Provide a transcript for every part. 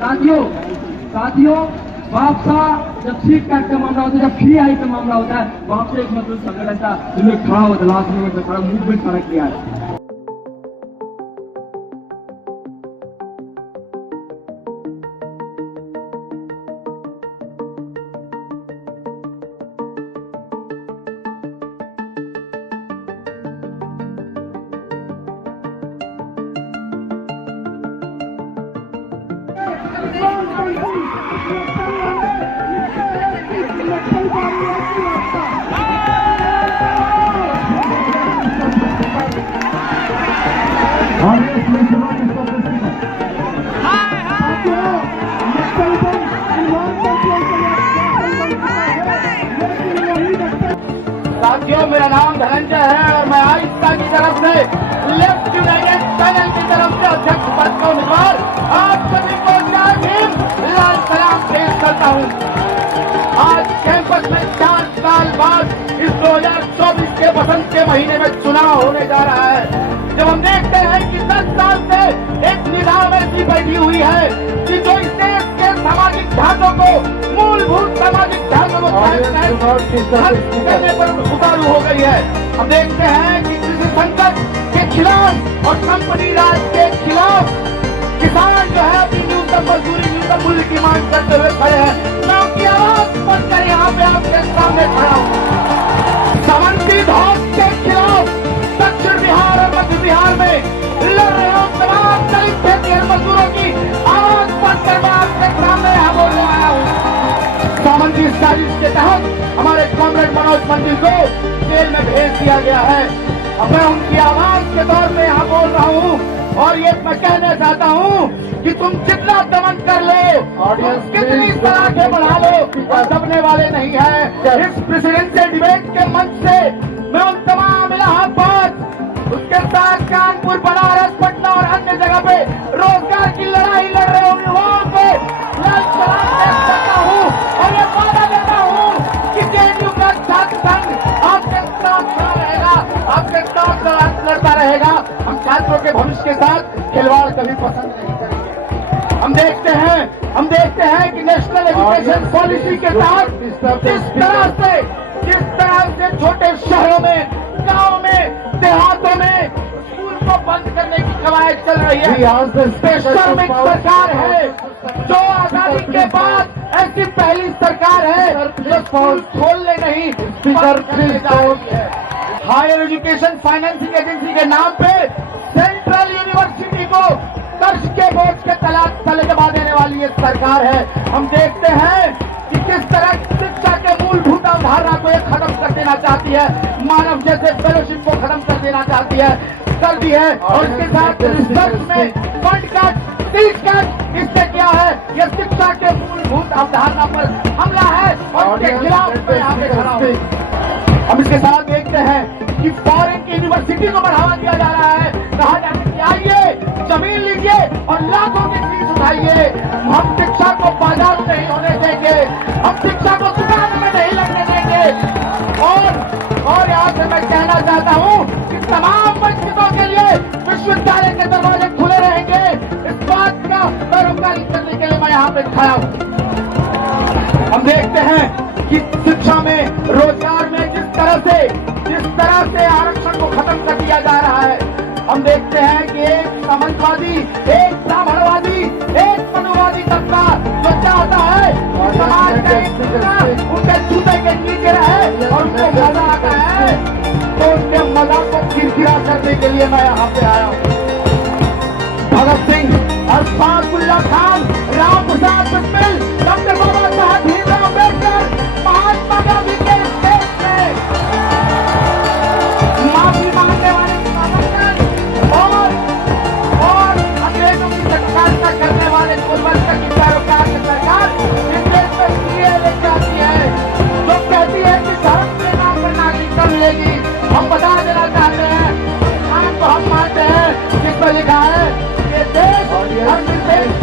साथियों वापसा जब सीट काट का मामला होता है, जब फ्री आई का मामला होता है, वहां से एक मजदूर संगठन ऐसा जिन्होंने खड़ा होता लास्ट में खड़ा मूवमेंट खड़ा किया है। साथियों, मेरा नाम धनंजय है और मैं आइस्ता की तरफ से लेफ्ट यूनाइटेड पैनल की तरफ से अध्यक्ष पद का उम्मीदवार आप सभी को जय भीम लाल सलाम पेश करता हूँ। आज कैंपस में 4 साल बाद इस 2024 के बसंत के महीने में चुनाव होने जा रहा है। जब हम देखते हैं कि 10 साल से एक निजाम ऐसी बैठी हुई है कि जो इस देश के सामाजिक ढांचों को, मूलभूत सामाजिक ढांचों को करने पर उतारू हो गई है। हम देखते हैं कि कृषि संकट के खिलाफ और कंपनी राज के खिलाफ किसान जो है अपनी न्यूनतम मजदूरी, न्यूनतम मूल्य की मांग करते हुए खड़े हैं। मैं उनकी आवाज बनकर यहाँ पे आपके सामने खड़ा हूँ। सामंती धौस के खिलाफ दक्षिण बिहार और मध्य बिहार में लड़ रहे हो तमाम दलित खेतिहर मजदूरों की आवाज बनकर मैं आपके सामने यहाँ बोलने आया हूँ। सामंती साजिश के तहत हमारे कॉमरेड मनोज मंजिल को जेल में भेज दिया गया है। अब मैं उनकी आवाज के तौर पे यहाँ बोल रहा हूँ और ये मैं कहना चाहता हूँ कि तुम जितना दमन कर लो, तुम कितनी सलाखें बढ़ा लो, दबने वाले नहीं है। इस प्रेसिडेंशियल डिबेट के मंच से मैं उन तमाम इलाहाबाद, उसके साथ कानपुर, बनारस, पटना और अन्य जगह पे रोजगार की लड़ाई लड़ रहे उन युवाओं को लाल सलाम पेश करता हूँ और ये वादा देता हूँ कि जेएनयू का छात्र संघ आपके साथ खड़ा रहेगा, आपके साथ लड़ता रहेगा। हम छात्रों के भविष्य के साथ खिलवाड़ कभी पसंद नहीं करेंगे। हम देखते हैं कि नेशनल एजुकेशन पॉलिसी के तहत जिस तरह से छोटे शहरों में, गांव में, देहातों में स्कूल को बंद करने की कवायद चल रही है। श्रमिक सरकार है जो आजादी के बाद ऐसी पहली सरकार है जो स्कूल खोलने नहीं, हायर एजुकेशन फाइनेंसिंग एजेंसी के नाम पे सेंट्रल यूनिवर्सिटी को कर्ज के बोझ के तले दबा देने वाली ये सरकार है। हम देखते हैं कि किस तरह शिक्षा के मूलभूत अवधारणा को एक खत्म कर देना चाहती है, मानव जैसे फेलोशिप को खत्म कर देना चाहती है, कर दी है। और इसके साथ रिसर्च में फंड कट, फीस कट, इससे क्या है, यह शिक्षा के मूलभूत अवधारणा पर हमला है और उसके खिलाफ मैं यहाँ पे खड़ा हूँ। हम इसके साथ देखते हैं कि फॉरेन की यूनिवर्सिटी को बढ़ावा दिया जा रहा है। कहा जाता है कि आइए जमीन लीजिए और लाखों की फीस उठाइए। हम शिक्षा को बाजार में नहीं होने देंगे, हम शिक्षा को दुकान में नहीं लगने देंगे। और यहाँ से मैं कहना चाहता हूँ कि तमाम वंचितों के लिए विश्वविद्यालय के दरवाजे खुले रहेंगे। इस बात का पैरोकारी करने के लिए मैं यहाँ पे खड़ा हूँ। हम देखते हैं कि शिक्षा में, रोजगार में जिस तरह से आरक्षण को खत्म कर दिया जा रहा है। हम देखते हैं कि एक सामंतवादी, एक ब्राह्मणवादी, एक मनुवादी तबका जो चाहता है कि समाज का एक हिस्सा उनके जूते के नीचे रहे और उनको मजा आता है, तो उनके मजा को किरकिरा करने के लिए मैं यहाँ पे आया हूँ। भगत सिंह, अशफाकुल्लाह खान, राम प्रसाद बिस्मिल, डॉक्टर बाबा साहब भीमराव अम्बेडकर, महात्मा गांधी के देश में माफी मांगने वाले और अंग्रेजों की सरकार करने वाले पूर्वजों की पैरोकार की सरकार इस देश में सीए लेके आती है, जो कहती है कि धर्म के नाम पर नागरिकता मिलेगी। हम बता देना चाहते हैं, तो हम मानते हैं जिसमें लिखा है ये देश धर्मनिरपेक्ष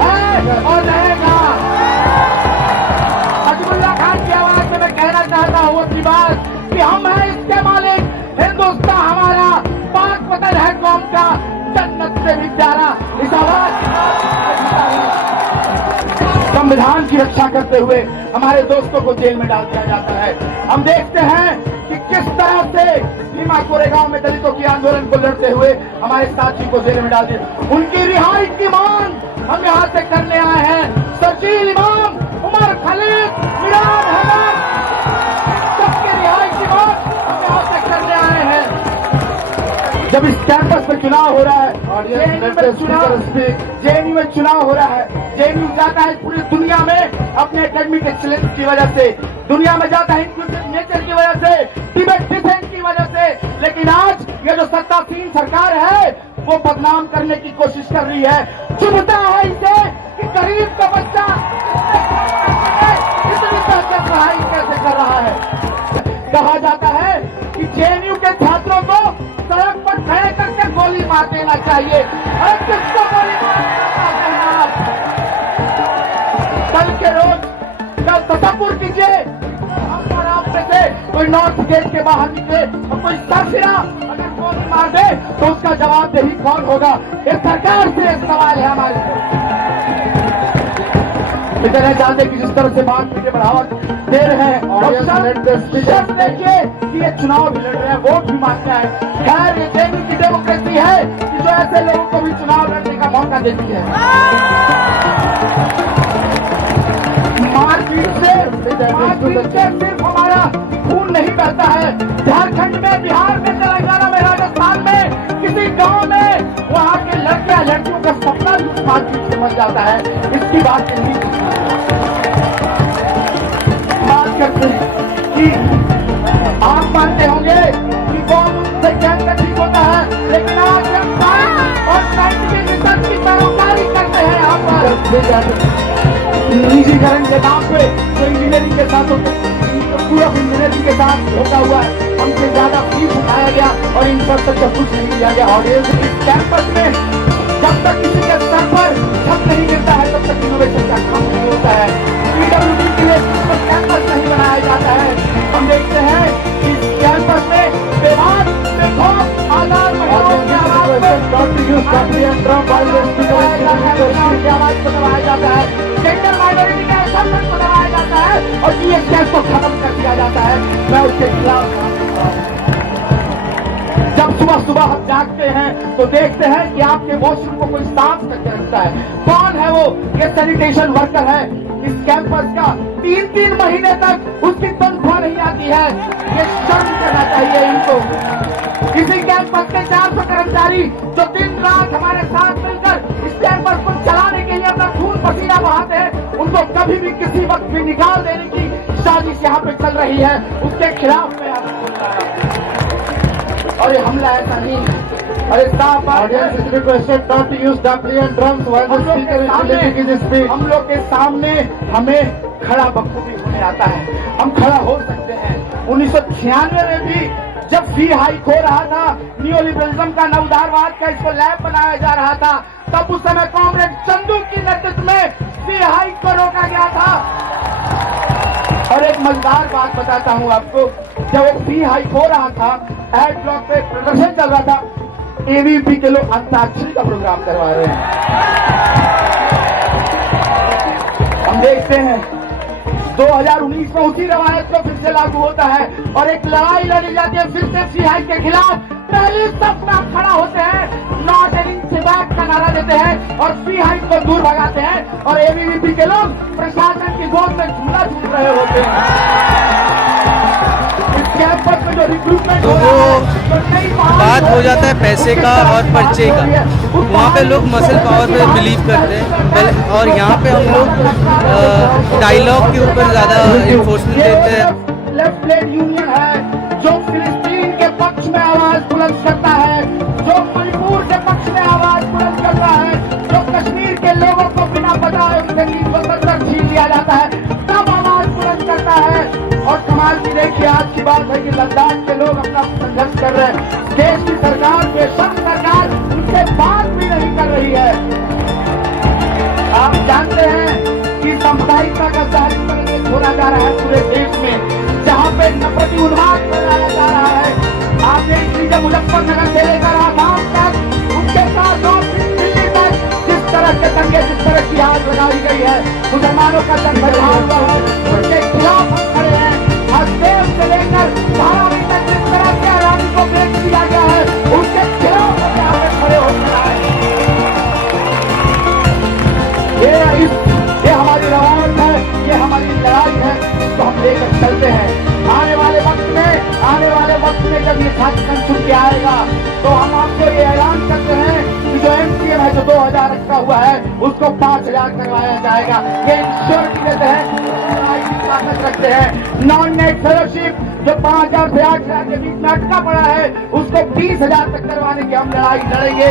है और रहेगा। अजमुल्ला खान की आवाज में मैं कहना चाहता हूँ अपनी बात कि हम हैं इसके मालिक, हिंदुस्तान हमारा, पाक वतन है कौम का, जन्नत से भी प्यारा। इस आवाज संविधान की रक्षा करते हुए हमारे दोस्तों को जेल में डाल दिया जाता है। हम देखते हैं कि किस तरह से भीमा कोरेगांव में दलितों के आंदोलन को लड़ते हुए हमारे साथी को जेल में डाल दिया। उनकी रिहाई की मांग हम यहाँ से करने आए हैं। शर्जील इमाम, उमर खलीद, मिरान हैदर, सबकी रिहाई की मांग हम यहाँ से करने आए हैं। जब इस कैंपस में चुनाव हो रहा है, जेएनयू में चुनाव हो रहा है, जेएनयू जाता है पूरी दुनिया में अपने एकेडमिक एक्सीलेंस की वजह से, दुनिया में जाता है इंक्लूसिव नेचर की वजह से, टिबेट डिफेंस की वजह से। लेकिन आज ये जो सत्तासीन सरकार है वो बदनाम करने की कोशिश कर रही है। चुभता है इसे कि गरीब का बच्चा इतनी बेहतर पढ़ाई कैसे कर रहा है। कहा जाता है कि जेएनयू के छात्रों को सड़क पर खड़े करके गोली मार देना चाहिए। और किसको गोली मारते हैं आप? कल के रोज कल तसव्वुर कीजिए, हम और आप में से कोई नॉर्थ गेट के बाहर निकले और कोई सरफिरा अगर गोली मार दे तो उसका जवाबदेही कौन होगा? ये सरकार से एक सवाल है हमारे। इतने जानते कि जिस तरह से बात के बढ़ावा दे रहे हैं और देखिए कि ये चुनाव भी लड़ रहे हैं, वोट भी मांगता है। खैर ये जेएनयू की डेमोक्रेसी है कि जो ऐसे लोगों को भी चुनाव लड़ने का मौका देती है। मारपीट से सिर्फ हमारा खून नहीं बहता है। झारखंड में, बिहार में, तेलंगाना में, राजस्थान में, किसी गांव में वहाँ के लड़कियां लड़कियों का सपना भी मारपीट से मर जाता है। इसकी बात नहीं बात करते हैं कि आप मानते होंगे कि कौन उनसे कैंसर ठीक होता है, लेकिन आज हम साइंस और साइंटिफिक रिसर्च की पैरोकारी करते हैं। यहाँ पर निजीकरण के नाम पे जो इंजीनियरिंग के साथ पूरा इंजीनियरिंग के साथ धोखा हुआ है, हमसे ज्यादा फीस उठाया गया और इंफ्रास्ट्रक्चर कुछ नहीं दिया गया। और इस कैंपस में जब तक किसी के स्तर पर छत नहीं गिरता है तब तक इनोवेशन का काम नहीं होता है। पीडब्ल्यूडी के लिए कैंपस नहीं बनाया जाता है। हम देखते हैं कि कैंपस में बेवाद बेखौफ आजाद महिलाओं की आवाज को दबाया जाता है, जेंडर माइनॉरिटी का सम्मान को दबाया जाता है और जीएसटी को खत्म कर दिया जाता है। मैं उसके खिलाफ जब सुबह सुबह हम जागते हैं तो देखते हैं कि आपके वॉशरूम को कोई साफ करके रखता है। कौन है वो? ये सैनिटेशन वर्कर है इस कैंपस का। 3-3 महीने तक उसकी तनख्वाह नहीं आती है। ये शर्म करना चाहिए इनको। इसी कैंपस के 400 कर्मचारी जो दिन रात हमारे साथ मिलकर इस कैंपस को चलाने के लिए अपना खून पसीना बहाते हैं, उनको कभी भी किसी वक्त भी निकाल देने की साजिश यहाँ पे चल रही है। उसके खिलाफ में और ये हमला ऐसा नहीं है। अरे साफ हम लोग के सामने हमें खड़ा बखूबी होने आता है, हम खड़ा हो सकते हैं। 1996 में भी जब फी हाइक हो रहा था, नियोलिबरलिज्म का, नवउदारवाद का इसको लैब बनाया जा रहा था, तब उस समय कांग्रेस चंदू की नेतृत्व में फी हाइक को रोका गया था। और एक मजेदार बात बताता हूं आपको, जब एक फी हाइक हो रहा था, एड ब्लॉक पे प्रदर्शन चल रहा था, एबीवीपी के लोग अंताक्षरी का प्रोग्राम करवा रहे हैं। हम देखते हैं 2019 में उसी रवायत को फिर से लागू होता है और एक लड़ाई लड़ी जाती है फिर से फी हाइक के खिलाफ। पहली सफ में आप खड़ा होते हैं, नॉट एन इंच बैक का नारा देते हैं और फी हाइक को दूर भगाते हैं और एबीवीपी के लोग प्रशासन की गोद में झूला झूल रहे होते हैं। इस कैंपस में जो रिक्रूटमेंट हो रहा है, बात हो जाता है पैसे का और पर्चे का। वहाँ पे लोग मसल पावर पे बिलीव करते हैं और यहाँ पे हम लोग डायलॉग के ऊपर ज़्यादा इन्फोर्समेंट देते हैं। लेफ्ट ट्रेड यूनियन है जो फिलिस्तीन के पक्ष में आवाज बुलंद करता है, जो मणिपुर के पक्ष में आवाज बुलंद करता है, जो कश्मीर के लोगों को बिना बताए उनसे स्वतंत्रता छीन लिया जाता है, तब आवाज बुलंद करता है। और कमाल की देखिए आज की बात है कि लद्दाख के लोग अपना संघर्ष कर रहे हैं। देश की सरकार, बेशक सरकार उनसे बात भी नहीं कर रही है। आप जानते हैं कि सामुदायिकता का जारी होना जा रहा है पूरे देश में, जहाँ पे नफरती उन्माद फैलाया जा रहा है। आप देख लीजिए मुजफ्फरनगर से लेकर आसाम तक, उनके साथ दिल्ली तक जिस तरह के दंगे, जिस तरह की आग लगाई गई है, मुसलमानों का संविधान हुआ है उसके खिलाफ हम खड़े हैं। हर देश से लेकर धारावी तक जिस तरह के ऐलान को पेश किया गया है उसके खिलाफ हम यहाँ पे खड़े होकर आए। ये हमारी रवायत है, ये हमारी लड़ाई है, इसको हम लेकर चलते हैं। आने वाले वक्त में जब ये छात्र छूट के आएगा तो हम आपको ये ऐलान करते हैं कि जो MCM है जो 2000 रखा हुआ है उसको 5000 करवाया जाएगा। ये इंश्योरिटी देते हैं, ताकत रखते हैं। नॉन नेट फेलोशिप जो 5000 से 8000 के बीच में अटका पड़ा है उसको 20,000 तक करवाने की हम लड़ाई लड़ेंगे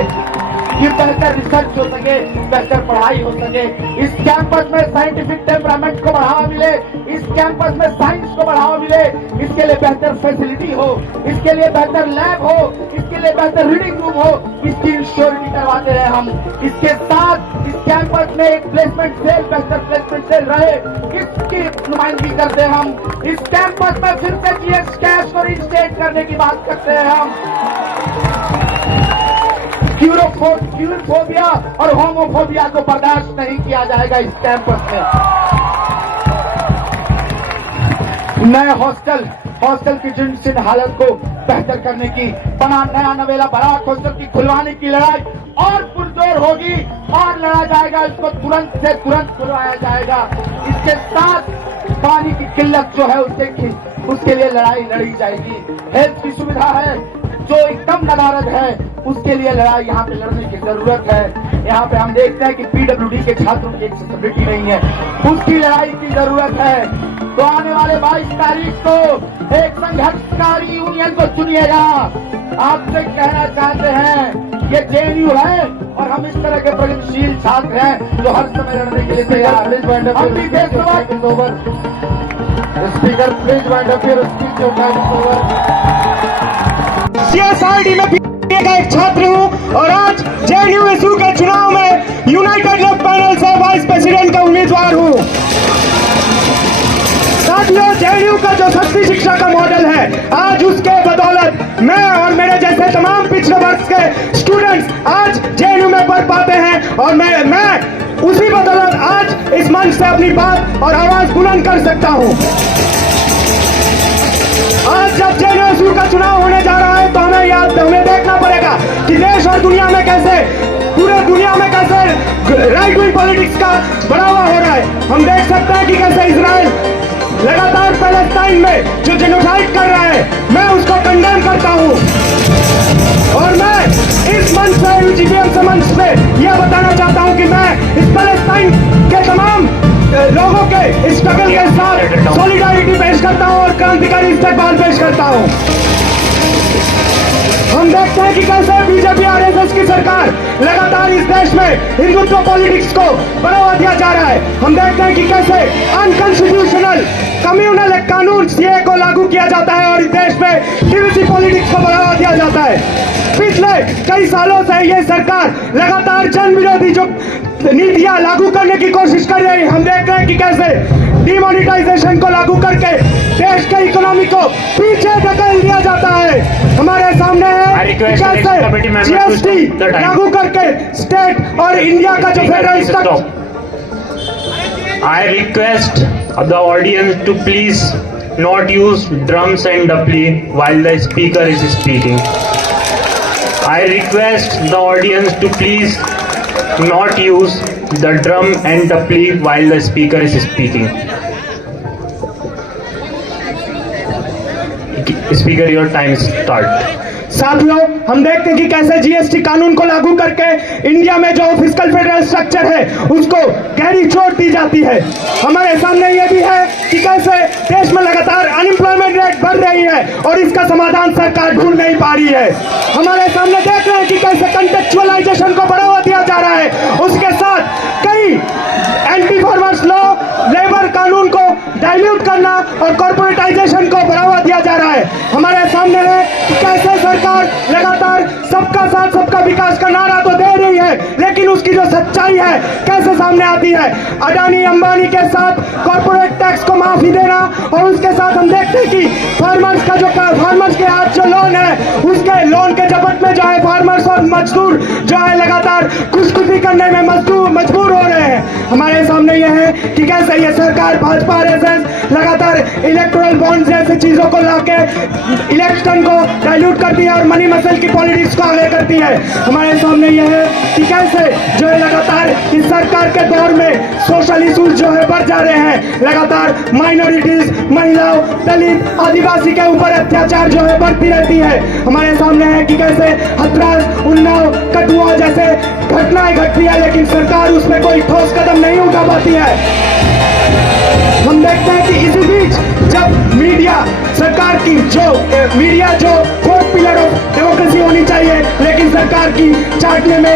कि बेहतर रिसर्च हो सके, बेहतर पढ़ाई हो सके, इस कैंपस में साइंटिफिक टेम्परामेंट को बढ़ावा मिले, इस कैंपस में साइंस को बढ़ावा मिले, इसके लिए बेहतर फैसिलिटी हो, इसके लिए बेहतर लैब हो, इसके लिए बेहतर रीडिंग रूम हो, इसकी इंश्योरिटी करवाते रहे हम। इसके साथ इस कैंपस में एक प्लेसमेंट सेल, बेहतर प्लेसमेंट सेल रहे, इसकी नुमाइंदगी करते हैं हम। इस कैंपस में फिर से GS कैश को रिस्टेट करने की बात करते हैं हम। क्यूरोफोबिया और होमोफोबिया को बर्दाश्त नहीं किया जाएगा इस कैंपस में। नए हॉस्टल की जिन हालत को बेहतर करने की, नया नवेला बराक हॉस्टल की खुलवाने की लड़ाई और पुरजोर होगी और लड़ा जाएगा, इसको तुरंत से तुरंत खुलवाया जाएगा। इसके साथ पानी की किल्लत जो है उसके लिए लड़ाई लड़ी जाएगी। हेल्थ की सुविधा है जो एकदम नदारद है उसके लिए लड़ाई यहाँ पे लड़ने की जरूरत है। यहाँ पे हम देखते हैं कि PWD के छात्रों की एक्सेसिबिलिटी नहीं है, उसकी लड़ाई की जरूरत है। तो आने वाले 22 तारीख को एक संघर्षकारी यूनियन को चुनिएगा। आपसे कहना चाहते हैं ये JNU है और हम इस तरह के प्रगतिशील छात्र हैं जो हर समय लड़ने के लिए तैयार हैं। अपनी देशभक्त speaker please wind up your speech, your time is over. CSRD में BA का एक छात्र हूं और आज JNU के चुनाव में यूनाइटेड लेफ्ट पैनल से वाइस प्रेसिडेंट का उम्मीदवार हूं। साथियों, JNU का जो सस्ती शिक्षा का मॉडल है आज उसके बदौलत मैं और मेरे जैसे तमाम पिछड़े वर्ग के स्टूडेंट्स आज JNU में पढ़ पाते हैं और मैं उसी बदौलत आज इस मंच से अपनी बात और आवाज बुलंद कर सकता हूं। आज जब JNU का चुनाव होने जा रहा है तो हमें देखना पड़ेगा कि देश और दुनिया में कैसे, पूरे दुनिया में कैसे राइट विंग पॉलिटिक्स का बढ़ावा हो रहा है। हम देख सकते हैं कि कैसे इजराइल लगातार पैलेस्टाइन में जो जेनोसाइड कर रहा है, मैं उसको कंडेम करता हूं। और मैं इस मंच से, UGPM मंच से यह बताना चाहता हूं कि मैं इस पैलेस्टाइन के तमाम लोगों के स्ट्रगल के साथ सॉलिडारिटी पेश करता हूं और क्रांतिकारी इस्तेकबाल पेश करता हूं। हम देखते हैं कि कैसे BJP RSS की सरकार लगातार इस देश में हिंदुत्व पॉलिटिक्स को बढ़ावा दिया जा रहा है। हम देखते हैं कि कैसे अनकॉन्स्टिट्यूशनल कम्युनल कानून CA को लागू किया जाता है और इस देश में DVC पॉलिटिक्स को बढ़ावा दिया जाता है। पिछले कई सालों से ये सरकार लगातार जन विरोधी जो नीतियां लागू करने की कोशिश कर रही है। हम देख रहे हैं कि कैसे डिमोनेटाइजेशन को लागू करके देश के इकोनॉमी को पीछे धकेल दिया जाता है। हमारे सामने है कैसे GST लागू करके स्टेट और इंडिया का जो federal structure. I request the audience to please not use drums and dapli while the speaker is speaking. I request the audience to please not use the drum and dapli while the speaker is speaking. Speaker, your time start. साथियों, हम देखते हैं कि कैसे GST कानून को लागू करके इंडिया में जो फिस्कल फेडरल स्ट्रक्चर है उसको गहरी चोट दी जाती है। हमारे सामने ये भी है कि कैसे देश में लगातार अनएम्प्लॉयमेंट रेट बढ़ रही है और इसका समाधान सरकार ढूंढ नहीं पा रही है। हमारे सामने देख रहे हैं कि कैसे कंटेक्चुअलाइजेशन को बढ़ावा दिया जा रहा है, उसके साथ कई एंटी फार्मर्स लॉ, लेबर कानून को डाइल्यूट करना और कॉर्पोरेटाइजेशन को बढ़ावा दिया जा रहा है। हमारे सामने है कि कैसे सरकार लगातार सबका साथ सबका विकास का नारा तो दे रही है, लेकिन उसकी जो सच्चा सच्चाई है कैसे सामने आती है। अडानी अंबानी के साथ कॉर्पोरेट टैक्स को माफी देना और उसके साथ हम देखते हैं कि फार्मर्स के हाथ जो लोन है उसके लोन के झपट में जो है फार्मर्स और मजदूर जो है लगातार खुदकुशी करने में मजबूर हो रहे हैं। हमारे सामने यह है कि कैसे ये सरकार भाजपा आरएसएस लगातार इलेक्टोरल बॉन्ड जैसी चीजों को लाके इलेक्शन को डाइल्यूट करती है और मनी मसल की पॉलिटिक्स को आगे करती है। हमारे सामने यह है कि कैसे जो है लगातार इस सरकार के दौर में सोशल इशूज जो है बढ़ जा रहे हैं। लगातार माइनॉरिटीज, महिलाओं, दलित, आदिवासी के ऊपर अत्याचार जो है बढ़ती रहती है। हमारे सामने है कि कैसे हथरास, उन्नाव, कठुआ जैसे घटनाएं घटती है लेकिन सरकार उसमें कोई ठोस कदम नहीं उठा पाती है। हम देखते हैं कि इसी बीच जब मीडिया सरकार की मीडिया जो फोर्थ पिलर ऑफ डेमोक्रेसी होनी चाहिए लेकिन सरकार की चाटने में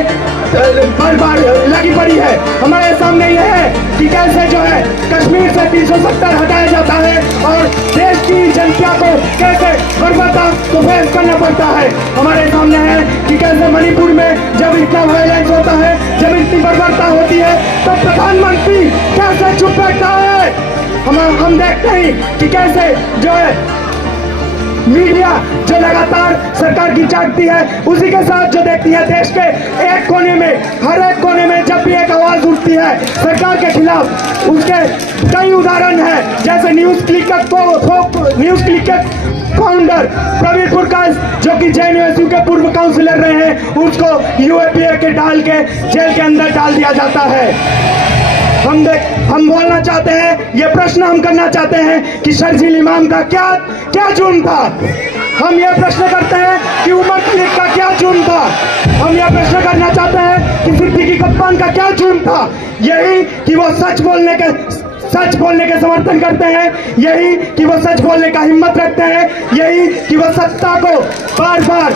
बार लगी पड़ी है। हमारे सामने यह है कि कैसे जो है कश्मीर से 370 हटाया जाता है और देश की जनता को कैसे बर्बरता को फेस करना पड़ता है। हमारे सामने है कि कैसे मणिपुर में जब इतना वायलेंस होता है, जब इतनी बर्बरता होती है तब प्रधानमंत्री कैसे चुप बैठता है। हम देखते हैं कि कैसे जो है मीडिया जो लगातार सरकार की चाटती है उसी के साथ जो देखती है देश के एक कोने में, हर एक कोने में जब भी एक आवाज उठती है सरकार के खिलाफ, उसके कई उदाहरण है। जैसे न्यूज क्लिक के फाउंडर प्रवीण पुरकाश जो कि जेएनयू के पूर्व काउंसिलर रहे हैं, उसको यूएपीए के डाल के जेल के अंदर डाल दिया जाता है। हम बोलना चाहते हैं, ये प्रश्न हम करना चाहते हैं कि शर्जील इमाम का क्या जुर्म था। हम ये प्रश्न करते हैं कि उमर खलीद का क्या जुर्म था। हम ये प्रश्न करना चाहते हैं कि सिद्दीकी कप्तान का क्या जुर्म था। यही कि वो सच बोलने के समर्थन करते हैं, यही कि वो सच बोलने का हिम्मत रखते हैं, यही कि वो सत्ता को बार बार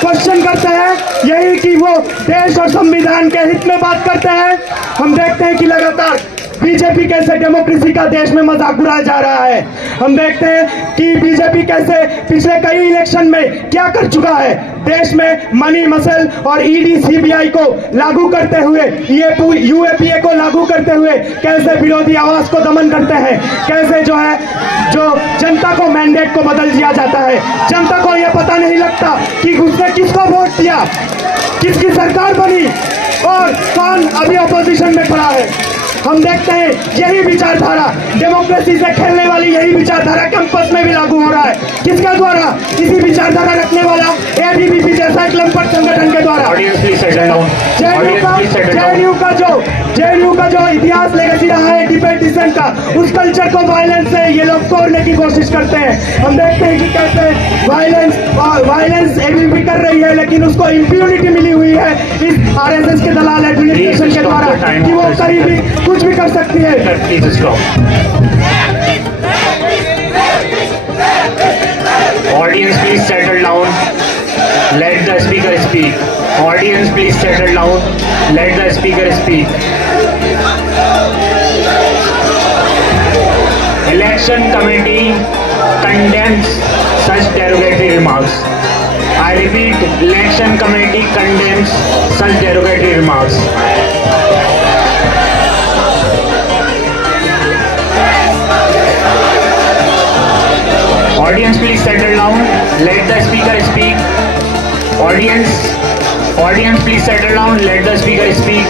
क्वेश्चन करते हैं, यही कि वो देश और संविधान के हित में बात करते हैं। हम देखते हैं कि लगातार बीजेपी कैसे डेमोक्रेसी का देश में मजाक उड़ाया जा रहा है। हम देखते हैं कि बीजेपी कैसे पिछले कई इलेक्शन में क्या कर चुका है। देश में मनी मसल और ईडी सीबीआई को लागू करते हुए, यूएपीए को लागू करते हुए कैसे विरोधी आवाज को दमन करते हैं, कैसे जो जनता को मैंडेट को बदल दिया जाता है। जनता को यह पता नहीं लगता कि उसने किसको वोट दिया, किसकी सरकार बनी और कौन अभी अपोजिशन में खड़ा है। हम देखते हैं यही विचारधारा, डेमोक्रेसी से खेलने वाली यही विचारधारा कैंपस में भी लागू हो रहा है। किसके द्वारा? इसी विचारधारा रखने वाला एबीवीपी जैसा एक लंपट संगठन के द्वारा। जेएनयू का जो इतिहास लेगेसी रहा है डिपेटिशन का, उस कल्चर को वायलेंस से ये लोग तोड़ने की कोशिश करते हैं। हम देखते हैं कि कैसे वायलेंस एबीवीपी कर रही है लेकिन उसको इम्प्यूनिटी मिली हुई है इस आरएसएस के दलाल एडमिनिस्ट्रेशन के द्वारा कि वो कहीं भी कुछ भी कर सकती है। Audience, please settle down. Let the speaker speak. Audience, please settle down. Let the speaker speak. Election committee condemns such derogatory remarks. I repeat, election committee condemns such derogatory remarks. Audience, please settle down. Let the speaker speak. Audience, please settle down. Let the speaker speak.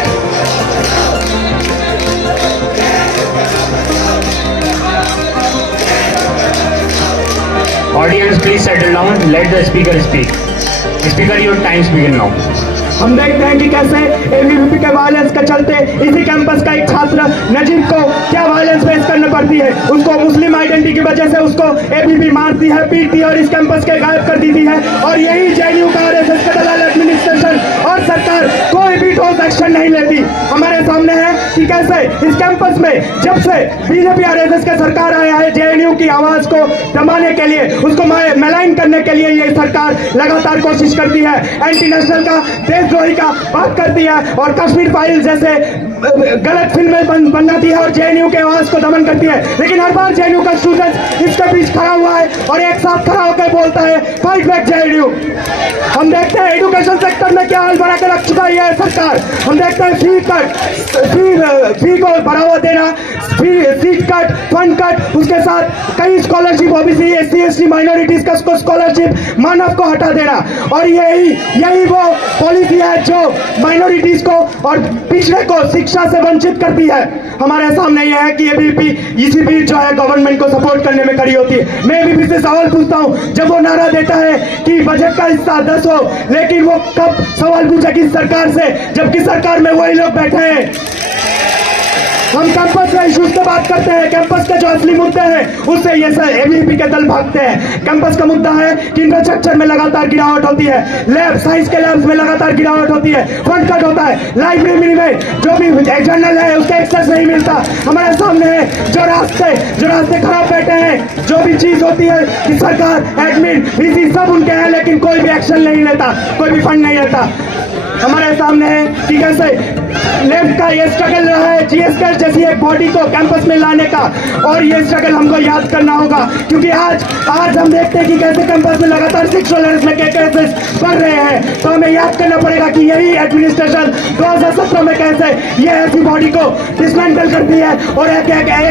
Audience, please settle down. Let the speaker speak. Speaker, your time begin now. हम देखते हैं कि कैसे ABVP के violence के चलते इसी campus का एक छात्र नजीब को क्या वायलेंस फेस करनी पड़ती है। उसको मुस्लिम आइडेंटिटी की वजह से उसको एबीवीपी मारती है, पीटती है और इस कैंपस के गायब कर देती है। और यही जेएनयू का आरएसएस का दलाल एडमिनिस्ट्रेशन और सरकार कोई भी ठोस एक्शन नहीं लेती। हमारे सामने है कि कैसे इस कैंपस में जब से बीजेपी आरएसएस का सरकार आया है, जेएनयू की आवाज को दबाने के लिए, उसको मेलाइन करने के लिए ये सरकार लगातार कोशिश करती है। एंटी नेशनल का, देशद्रोही का बात करती है और कश्मीर फाइल जैसे गलत फिल्में बनाती है और जेएनयू के आवाज को दमन करती है, लेकिन हर बार जेएनयू का स्टूडेंट इसके बीच खड़ा हुआ है और एक साथ खड़ा होकर बोलता है फाइट बैक जेएनयू। हम देखते हैं एजुकेशन सेक्टर में क्या हाल बना के रख चुका है यह सरकार। हम देखते हैं फी को बढ़ावा देना, सीट कट, फंड कट, उसके साथ कई scholarship OBC SC ST minorities का स्कॉलरशिप मानव को हटा देना, और यही वो पॉलिसी है जो माइनॉरिटीज को और पिछड़े को शिक्षा से वंचित करती है। हमारे सामने यह है कि एबीवीपी इसी बीच जो है गवर्नमेंट को सपोर्ट करने में खड़ी होती है। मैं एबीवीपी से सवाल पूछता हूं, जब वो नारा देता है कि बजट का हिस्सा 10 हो, लेकिन वो कब सवाल पूछा किस सरकार से, जबकि सरकार में वही लोग बैठे हैं। हम कैंपस के इश्यूज से बात करते हैं, कैंपस के जो असली मुद्दे हैं उससे ये एबीवीपी के दल भागते हैं। कैंपस का मुद्दा है कि इंफ्रास्ट्रक्चर में लगातार गिरावट होती है, लैब साइंस के लैब्स में लगातार गिरावट होती है, फंड कट होता है, लाइब्रेरी में जो भी जर्नल है उसका एक्सेस नहीं मिलता। हमारे सामने है जो रास्ते खराब बैठे हैं, जो भी चीज होती है कि सरकार एडमिन वीसी सब उनके हैं, लेकिन कोई भी एक्शन नहीं लेता, कोई भी फंड नहीं लेता। हमारे सामने है कि कैसे लेफ्ट का ये स्ट्रगल रहा है जीएसके जैसी एक बॉडी को कैंपस में लाने का, और ये स्ट्रगल हमको याद करना होगा, क्योंकि आज हम देखते हैं कि कैसे कैंपस में लगातार सेक्सुअल हैरेसमेंट के केसेस बढ़ रहे हैं। तो हमें याद करना पड़ेगा कि यही एडमिनिस्ट्रेशन 2017 में कैसे ये ऐसी बॉडी को डिसमेंटल करती है, और एक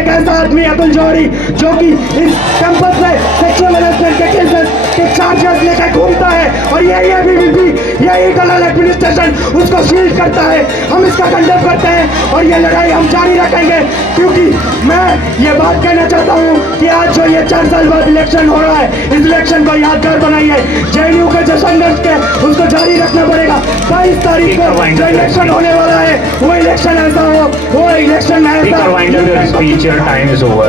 ऐसा आदमी अतुल जौहरी जो कि इस कैंपस में सेक्सुअल हैरेसमेंट के केसेस के चार्जेस लेकर घूमता है, और यही दलाल एडमिनिस्ट्रेशन उसको शील्ड करता है। हम इसका कंडेम करते हैं और ये लड़ाई हम जारी रखेंगे, क्योंकि मैं ये बात कहना चाहता हूँ कि आज जो ये 4 साल बाद इलेक्शन हो रहा है, इस इलेक्शन को यादगार बनाइए। जेएनयू के जो संघर्ष के उसको जारी रखना पड़ेगा। 22 तारीख को जो इलेक्शन होने वाला है वो इलेक्शन ऐसा हो, वो इलेक्शन में ऐसा Speaker, wind up your speech. Your time is over.